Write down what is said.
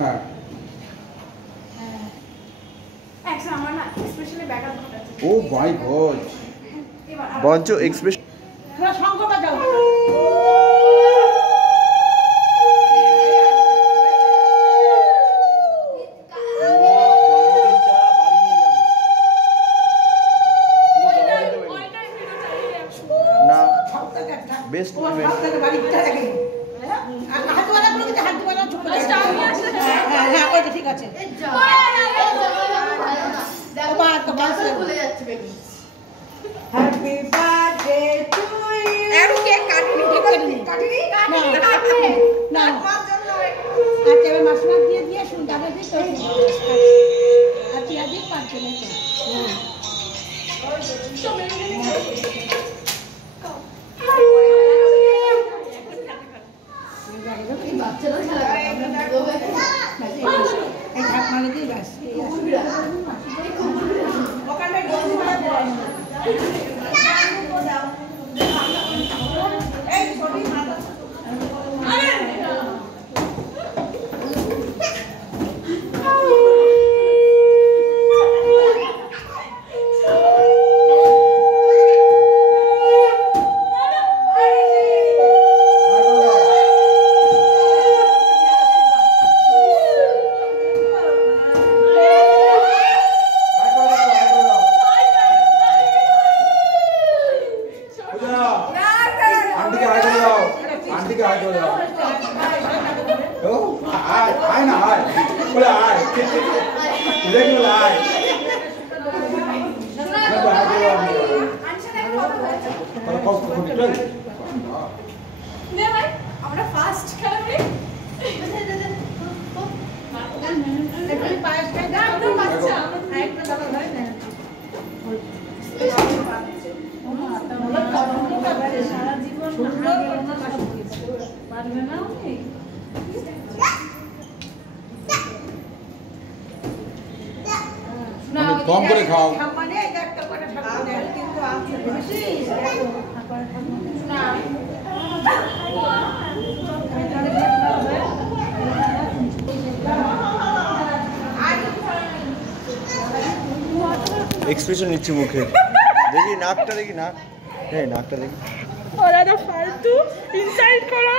হ্যাঁ ও মাই god বঞ্চ expression সংখ্যাটা দাও না বেস্ট ইভেন্ট ঠিক আছে হ্যাপি বার্থডে টু ইউ এরু কেক কাটনি না আচ্ছা এবার মশলা দিয়ে শুন দাদা দিয়ে তো আচ্ছা আদি পাঁচজন বাচ্চারা খেলা এই হাত মানে দিয়ে বাস ওখানে গন্ধ করে বল এই ছোটি মাথা आंटी के हाथ हो जाओ ओ आए ना आए बोला आए इधर क्यों आए मैं तो आगे आ गया पर कौन को निकल दे भाई हमरा फास्ट खेला भाई একটু পায়েস খাই দাও একদম বাচ্চা একটা দাও ভাই না সারা জীবন পারবে না कम करे खाओ মানে একটা করে ঠাকুর কিন্তু আছে বুঝছিস না एक्सप्रेशन নিচ্ছে মুখে দেখি নাকটা দেখি নাক এই নাকটা দেখি ওরা তো ফালতু ইনসাল্ট করা